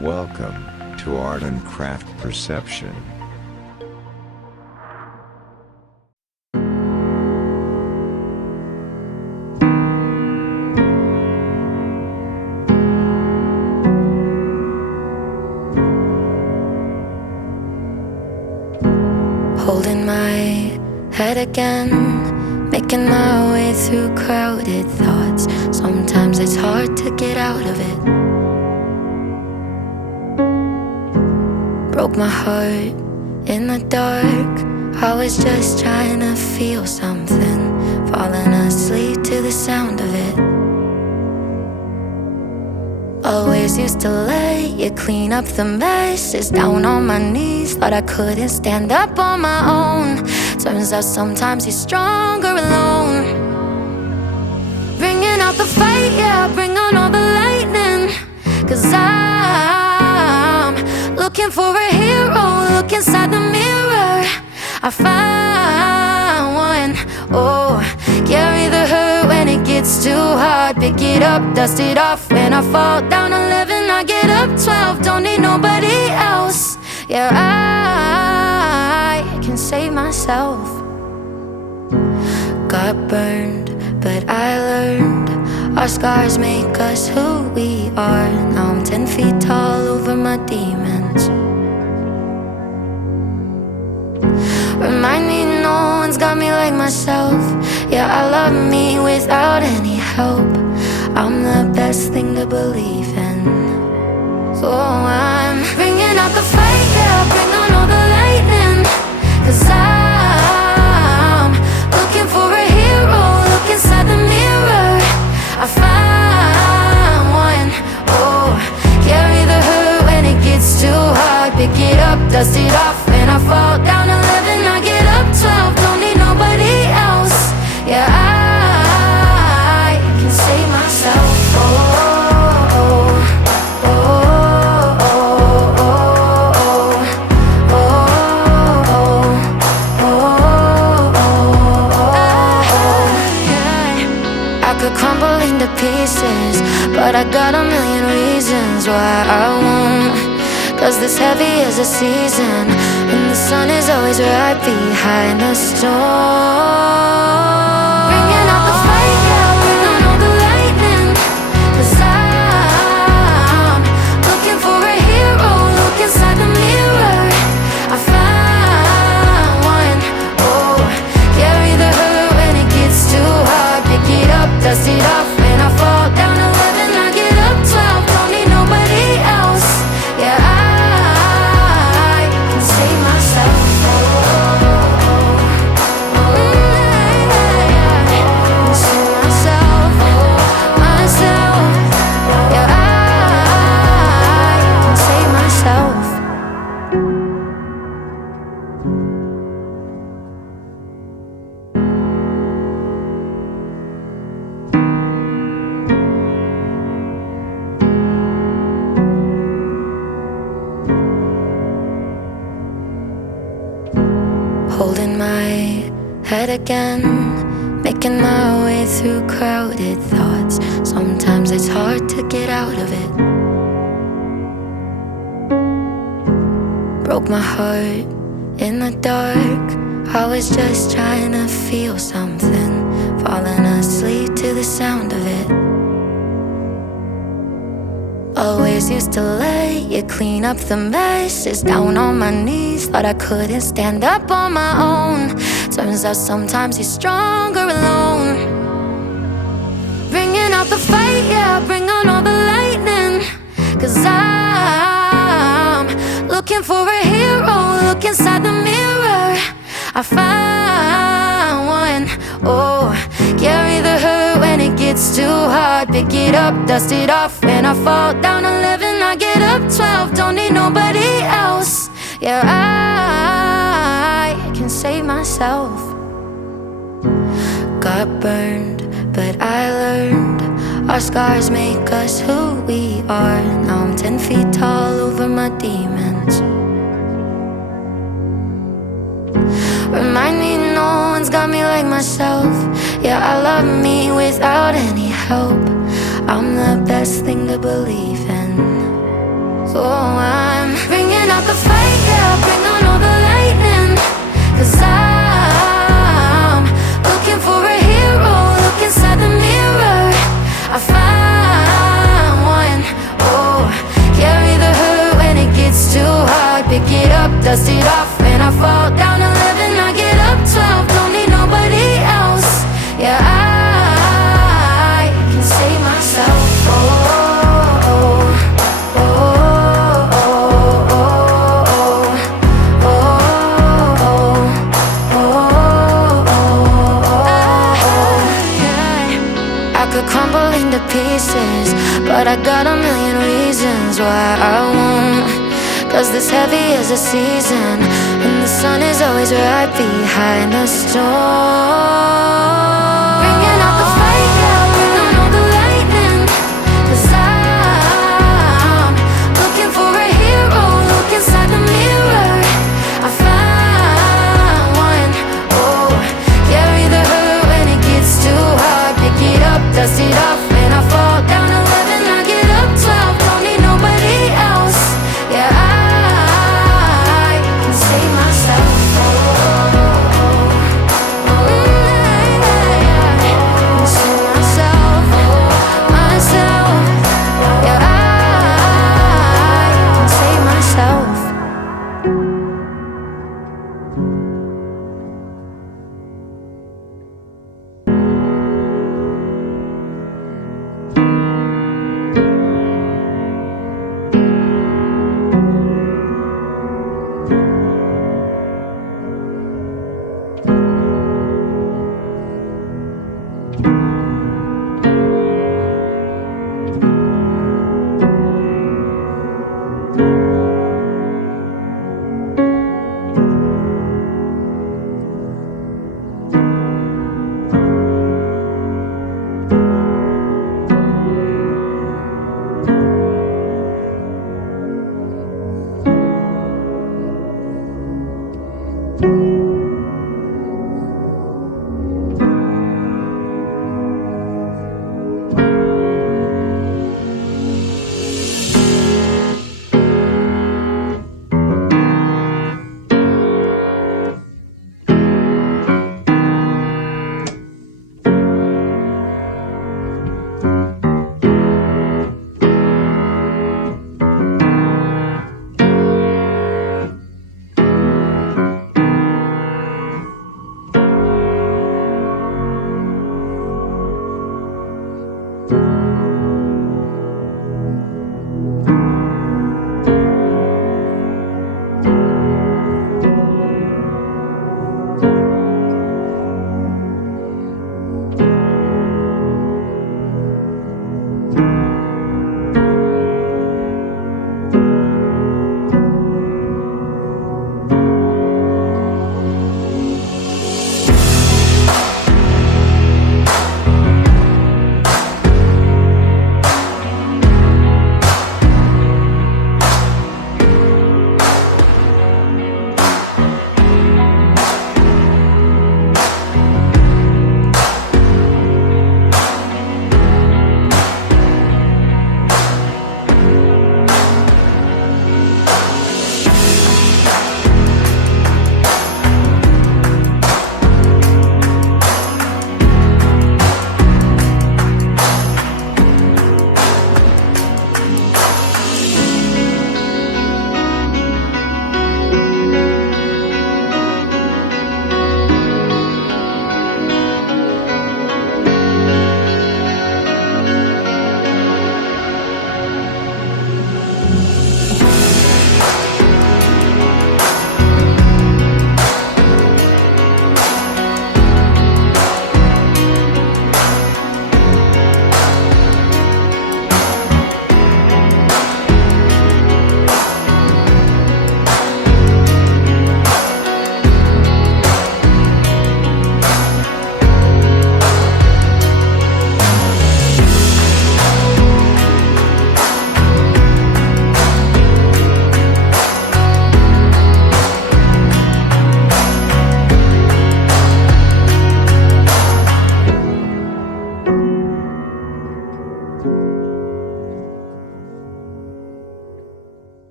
Welcome to Art and Craft Perception. Holding my head again, making my way through crowded thoughts. Sometimes it's hard to get out of it. Broke my heart in the dark. I was just trying to feel something, falling asleep to the sound of it. Always used to let you clean up the messes. Down on my knees, thought I couldn't stand up on my own. Turns out sometimes you're stronger alone. Bringing out the fight, yeah, bring on all the lightning. 'Cause I'm looking for a hero. Look inside the mirror, I find one. Oh, carry the hurt when it gets too hard. Pick it up, dust it off. When I fall down 11, I get up 12. Don't need nobody else. Yeah, I can save myself. Got burned, but I learned. Our scars make us who we are. Now I'm 10 feet tall over my demons. Remind me no one's got me like myself. Yeah, I love me without any help. I'm the best thing to believe in. So I'm bringing out the fight, yeah, bring on all the lightning. 'Cause I'm looking for a hero. Look inside the mirror, I find one. Oh, carry the hurt when it gets too hard. Pick it up, dust it off. When I fall down 11, I get up 12. Don't need nobody else. Yeah, I can save myself. Oh, oh, oh, oh, oh, oh, oh, oh. I could crumble into pieces, but I got a million reasons why I won't. 'Cause this heavy is a season, and the sun is always right behind the storm. Bringing out the fight, yeah, bring on all the lightning. 'Cause I'm looking for a hero. Look inside the mirror, I find one. Oh, carry the hurt when it gets too hard. Pick it up, dust it off. When I fall down 11, I get up 12. Don't need nobody else. Yeah, I can save myself. Save myself, myself. Yeah, I can save myself. Holding my head again, making my way through crowded thoughts. Sometimes it's hard to get out of it. Broke my heart in the dark. I was just trying to feel something, falling asleep to the sound of it. Always used to let you clean up the messes. Down on my knees, thought I couldn't stand up on my own. Turns out sometimes you're stronger alone. Bringing out the fight, yeah, bring on all the lightning. 'Cause I'm looking for a hero. Look inside the mirror, I find one. Oh, carry the hurt when it gets too hard. Pick it up, dust it off. When I fall down 11, I get up 12. Don't need nobody else. Yeah, I can save myself. Got burned, but I learned. Our scars make us who we are. Now I'm 10 feet tall over my demons. Remind me no one's got me like myself. Yeah, I love me without any help. I'm the best thing to believe in. So reasons why I won't. 'Cause this heavy is a season, and the sun is always right behind the storm. Bringing out the fire, bring on all the lightning. 'Cause I'm looking for a hero, look inside the mirror. I found one, oh. Carry the hurt when it gets too hard. Pick it up, dust it off. When I fall down 11, I get up 12. Don't need nobody else. Yeah, I can save myself. Can save myself, myself. Yeah, I can save myself.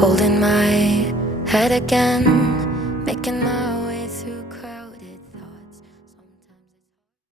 Holding my head again, making my